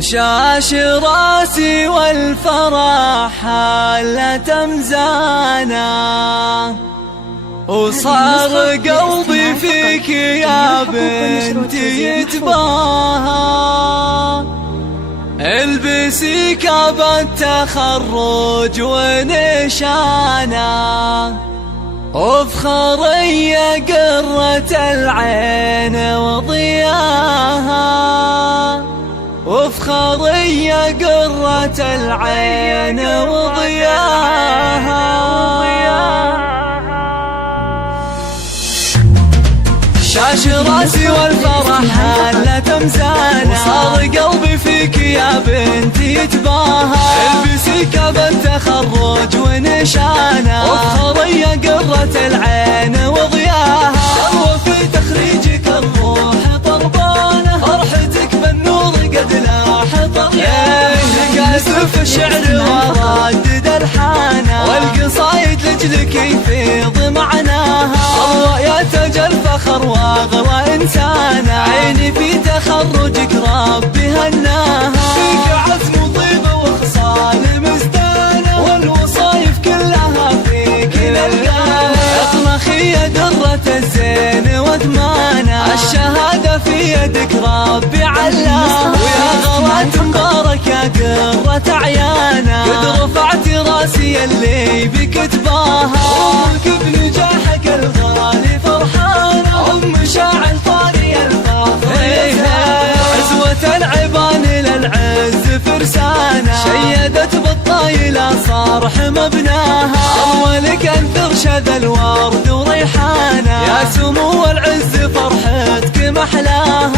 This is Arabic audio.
شاش راسي والفرح حالة مزانا، وصار قلبي فيك يا بنتي يتباهى. البسي كاب التخرج ونشانا، وافخري يا قرة العين وضياها، وافخري يا قرة العين وضياها. شاش راسي والفرح حالة مزانا، وصار قلبي فيك يا بنتي يتباهى. البسي كاب التخرج ونشانا، وافخري يا قرة العين وضياها. وفي تخريجك الروح طربانة، فرحتك بالنور قد لاح طريانة. قاسف الشعر وردد الحانة، والقصايد لجلك يفيض معناها. الله يا تاج الفخر واغلى انسانة، عيني في تخرجك ربي هناها. فيك عزم وطيبة وخصال مزدانة، والوصايف كلها فيك نلقاها. اطنخي يا درة الزين وثمانة، الشهادة في يدك ربي علاها. ويا غلات مبارك يا قرة عيانا، قد رفعتي راسي اللي بك تباها. امك بنجاحك الغالي فرحانة، ام شاعل طاري الفخر. عزوة العبان للعز فرسانة، شيدت بالطايلة صارح مبناها. اولك انثر شذا الورد وريحانة، يا سمو العز فرحتك محلاها.